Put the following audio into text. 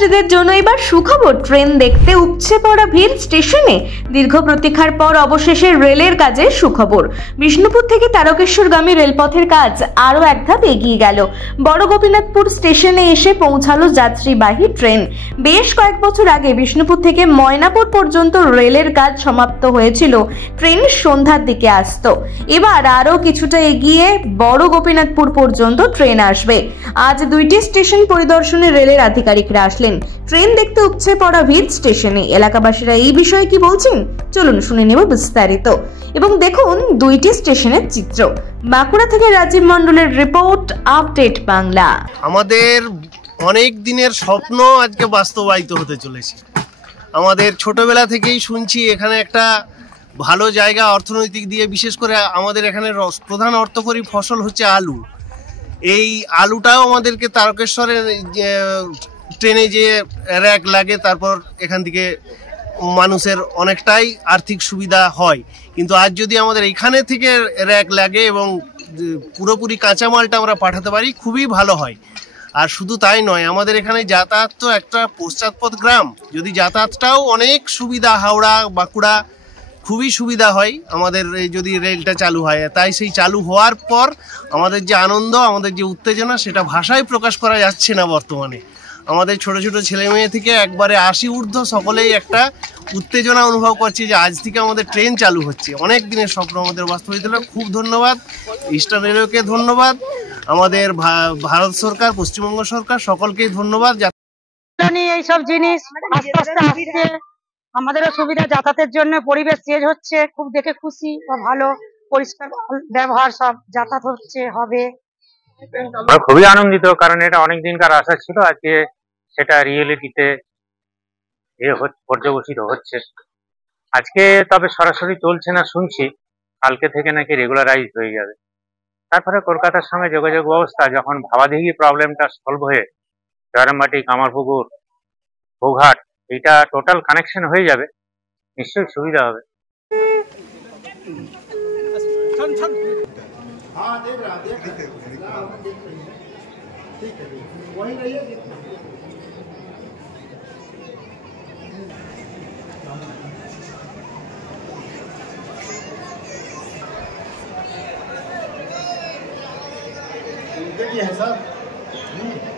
যাত্রীদের জন্য এবার সুখবর, ট্রেন দেখতে উপচে পড়া ভিড় স্টেশনে। দীর্ঘ প্রতীক্ষার পর অবশেষে রেলের কাজে সুখবর। বিষ্ণুপুর থেকে তারকেশ্বরগামী রেলপথের কাজ আরও এক ধাপ এগিয়ে গেল। বড় গোপীনাথপুর স্টেশনে এসে পৌঁছালো যাত্রীবাহী ট্রেন। বেশ কয়েক বছর আগে বিষ্ণুপুর থেকে ময়নাপুর পর্যন্ত রেলের কাজ সমাপ্ত হয়েছিল, ট্রেন সন্ধ্যার দিকে আসতো। এবার আরও কিছুটা এগিয়ে বড় গোপীনাথপুর পর্যন্ত ট্রেন আসবে। আজ 2টি স্টেশন পরিদর্শনে রেলের আধিকারিকরা আসলেন। ট্রেন দেখতে উপচে পড়া ভিড় স্টেশনে। এলাকাবাসীরা এই বিষয়ে কি বলছেন চলুন শুনে নেব বিস্তারিত এবং দেখুন 2টি স্টেশনের চিত্র। বাঁকুড়া থেকে রাজীব মণ্ডলের রিপোর্ট, আপডেট বাংলা। আমাদের অনেক দিনের স্বপ্ন আজকে বাস্তবায়িত হতে চলেছে। আমাদের ছোটবেলা থেকেই শুনছি এখানে একটা ভালো জায়গা, অর্থনৈতিক দিয়ে বিশেষ করে আমাদের এখানে প্রধান অর্থকরী ফসল হচ্ছে আলু। এই আলুটাও আমাদেরকে তারকেশ্বরের ট্রেনে যে র্যাক লাগে, তারপর এখান থেকে মানুষের অনেকটাই আর্থিক সুবিধা হয়। কিন্তু আজ যদি আমাদের এখানে থেকে র্যাক লাগে এবং পুরোপুরি কাঁচামালটা আমরা পাঠাতে পারি, খুবই ভালো হয়। আর শুধু তাই নয়, আমাদের এখানে যাতায়াত তো একটা পশ্চাৎপদ গ্রাম, যদি যাতায়াতটাও অনেক সুবিধা, হাওড়া বাঁকুড়া খুবই সুবিধা হয় আমাদের যদি রেলটা চালু হয়। তাই সেই চালু হওয়ার পর আমাদের যে আনন্দ, আমাদের যে উত্তেজনা, সেটা ভাষায় প্রকাশ করা যাচ্ছে না। বর্তমানে আমাদের ছোট ছোট ছেলে মেয়ে থেকে একবারে 80 ঊর্ধ্ব সকলেই একটা উত্তেজনা অনুভব করছে যে আজ থেকে আমাদের ট্রেন চালু হচ্ছে। অনেক দিনের স্বপ্ন আমাদের বাস্তবায়িত হলো। খুব ধন্যবাদ ইস্টার্ন রেলওয়েকে, ধন্যবাদ আমাদের ভারত সরকার, পশ্চিমবঙ্গ সরকার, সকলকেই ধন্যবাদ। এইসব জিনিস আস্তে আস্তে আসছে, আমাদেরও সুবিধা, যাতায়াতের জন্য পরিবেশ চেঞ্জ হচ্ছে, খুব দেখে খুশি বা ভালো পরিষ্কার ব্যবহার, সব যাতায়াত হচ্ছে হবে। খুবই আনন্দিত, কারণ এটা অনেক দিনকার আশা ছিল, আজকে সেটা রিয়েলিটিতে পর্যবসিত হচ্ছে। আজকে তবে সরাসরি চলছে না শুনছি, কালকে থেকে নাকি রেগুলারাইজ হয়ে যাবে। তারপরে কলকাতার সঙ্গে যোগাযোগ ব্যবস্থা যখন ভাবাদিঘি প্রবলেমটা সলভ হয়ে জয়রামবাটি, কামারপুকুর, বৌঘাট এইটা টোটাল কানেকশন হয়ে যাবে, নিশ্চয়ই সুবিধা হবে। है सर।